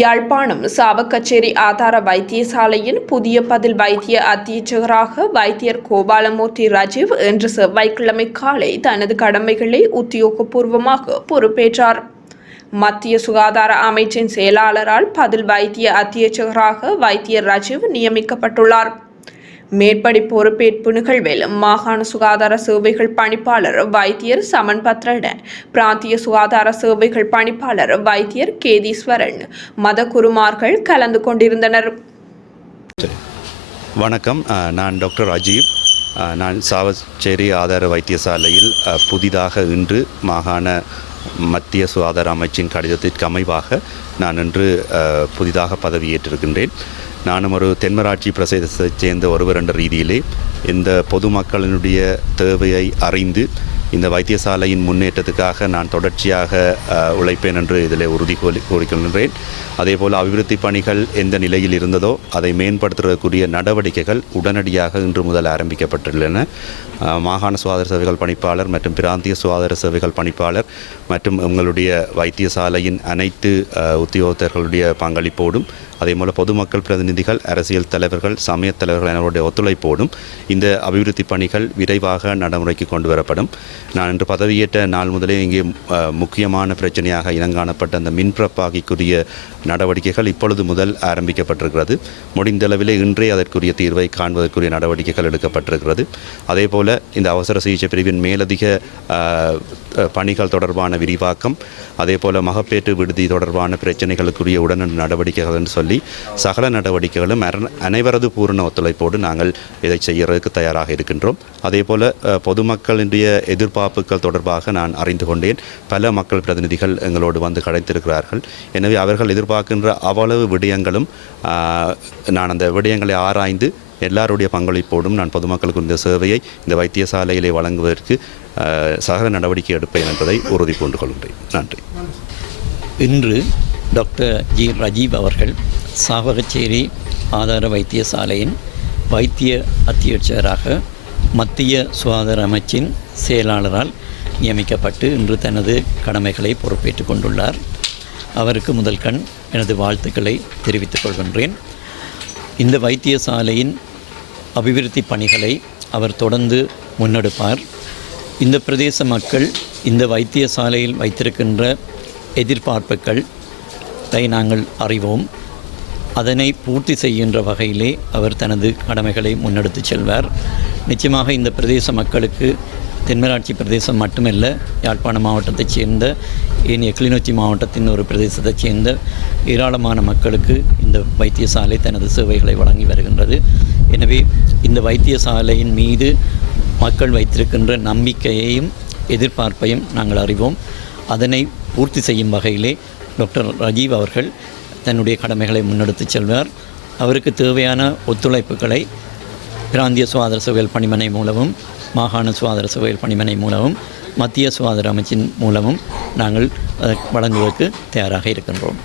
யாழ்ப்பாணம் சாவகச்சேரி ஆதார வைத்தியசாலையின் புதிய பதில் வைத்திய அத்தியட்சகராக வைத்தியர் கோபாலமூர்த்தி ராஜீவ் இன்று செவ்வாய்க்கிழமை காலை தனது கடமைகளை உத்தியோகபூர்வமாக பொறுப்பேற்றார். மத்திய சுகாதார அமைச்சின் செயலாளரால் பதில் வைத்திய அத்தியட்சகராக வைத்தியர் ராஜீவ் நியமிக்கப்பட்டுள்ளார். மேற்படி பொறுப்பேற்பு நிகழ்வில் மாகாண சுகாதார சேவைகள் பணிப்பாளர் வைத்தியர் சமன் பத்ரன், பிராந்திய சுகாதார சேவைகள் பணிப்பாளர் வைத்தியர் கேதீஸ்வரன், மதகுருமார்கள் கலந்து கொண்டிருந்தனர். வணக்கம், நான் டாக்டர் ராஜீவ். நான் சாவகச்சேரி ஆதார வைத்தியசாலையில் புதிதாக இன்று மாகாண மத்திய சுகாதார அமைச்சின் கடிதத்திற்கு அமைவாக நான் இன்று புதிதாக பதவியேற்றிருக்கின்றேன். நானும் ஒரு தென்மராட்சி பிரதேசத்தைச் சேர்ந்த ஒருவர் என்ற ரீதியிலே இந்த பொதுமக்களினுடைய தேவையை அறிந்து இந்த வைத்தியசாலையின் முன்னேற்றத்துக்காக நான் தொடர்ச்சியாக உழைப்பேன் என்று இதில் உறுதி கூறிக்கொள்கின்றேன். அதேபோல் அபிவிருத்தி பணிகள் எந்த நிலையில் இருந்ததோ அதை மேம்படுத்துவதற்குரிய நடவடிக்கைகள் உடனடியாக இன்று முதல் ஆரம்பிக்கப்பட்டுள்ளன. மாகாண சுகாதார சேவைகள் பணிப்பாளர் மற்றும் பிராந்திய சுகாதார சேவைகள் பணிப்பாளர் மற்றும் உங்களுடைய வைத்தியசாலையின் அனைத்து உத்தியோகத்தர்களுடைய பங்களிப்போடும் அதேபோல் பொதுமக்கள் பிரதிநிதிகள், அரசியல் தலைவர்கள், சமய தலைவர்கள் எனவருடைய ஒத்துழைப்போடும் இந்த அபிவிருத்தி பணிகள் விரைவாக நடைமுறைக்கு கொண்டு வரப்படும். நான் இன்று பதவியேற்ற நாள் முதலே இங்கே முக்கியமான பிரச்சனையாக இனங்காணப்பட்ட அந்த மின்பிரப்பாகிக்குரிய நடவடிக்கைகள் இப்பொழுது முதல் ஆரம்பிக்கப்பட்டிருக்கிறது. முடிந்தளவிலே இன்றே அதற்குரிய தீர்வை காண்பதற்குரிய நடவடிக்கைகள் எடுக்கப்பட்டிருக்கிறது. அதேபோல இந்த அவசர சிகிச்சை பிரிவின் மேலதிக பணிகள் தொடர்பான விரிவாக்கம், அதேபோல மகப்பேற்று விடுதி தொடர்பான பிரச்சனைகளுக்குரிய உடனடி நடவடிக்கைகள் என்று சொல்லி சகல நடவடிக்கைகளும் அனைவரது பூரண ஒத்துழைப்போடு நாங்கள் இதை செய்யறதுக்கு தயாராக இருக்கின்றோம். அதேபோல பொதுமக்களுடைய எதிர்பார்ப்புகள் தொடர்பாக நான் அறிந்து கொண்டேன். பல மக்கள் பிரதிநிதிகள் எங்களோடு வந்து கிடைத்திருக்கிறார்கள். எனவே அவர்கள் எதிர்பார்க்கின்ற அவ்வளவு விடயங்களும் நான் அந்த விடயங்களை ஆராய்ந்து எல்லாருடைய பங்களிப்போடும் நான் பொதுமக்களுக்கு இந்த சேவையை இந்த வைத்தியசாலையிலே வழங்குவதற்கு சகல நடவடிக்கை எடுப்பேன் என்பதை உறுதி பூண்டு கொள்கின்றேன். நன்றி. இன்று டாக்டர் ஜி ராஜீவ் அவர்கள் சாவகச்சேரி ஆதார வைத்தியசாலையின் வைத்திய அத்தியட்சகராக மத்திய சுகாதார அமைச்சின் செயலாளரால் நியமிக்கப்பட்டு இன்று தனது கடமைகளை பொறுப்பேற்றுக் கொண்டுள்ளார். அவருக்கு முதல் கண் எனது வாழ்த்துக்களை தெரிவித்துக் கொள்கின்றேன். இந்த வைத்தியசாலையின் அபிவிருத்தி பணிகளை அவர் தொடர்ந்து முன்னெடுப்பார். இந்த பிரதேச மக்கள் இந்த வைத்தியசாலையில் வைத்திருக்கின்ற எதிர்பார்ப்புகளை நாங்கள் அறிவோம். அதனை பூர்த்தி செய்கின்ற வகையிலே அவர் தனது கடமைகளை முன்னெடுத்து செல்வார். நிச்சயமாக இந்த பிரதேச மக்களுக்கு தென்மராட்சி பிரதேசம் மட்டுமல்ல, யாழ்ப்பாணம் மாவட்டத்தைச் சேர்ந்த ஏனைய கிளிநொச்சி மாவட்டத்தின் ஒரு பிரதேசத்தைச் சேர்ந்த ஏராளமான மக்களுக்கு இந்த வைத்தியசாலை தனது சேவைகளை வழங்கி வருகின்றது. எனவே இந்த வைத்தியசாலையின் மீது மக்கள் வைத்திருக்கின்ற நம்பிக்கையையும் எதிர்பார்ப்பையும் நாங்கள் அறிவோம். அதனை பூர்த்தி செய்யும் வகையிலே டாக்டர் ராஜீவ் அவர்கள் தன்னுடைய கடமைகளை முன்னெடுத்து செல்வார். அவருக்கு தேவையான ஒத்துழைப்புகளை பிராந்திய சுகாதார சேவைகள் பணிமனை மூலமும், மாகாண சுகாதார சேவைகள் பணிமனை மூலமும், மத்திய சுகாதார அமைச்சின் மூலமும் நாங்கள் வழங்குவதற்கு தயாராக இருக்கின்றோம்.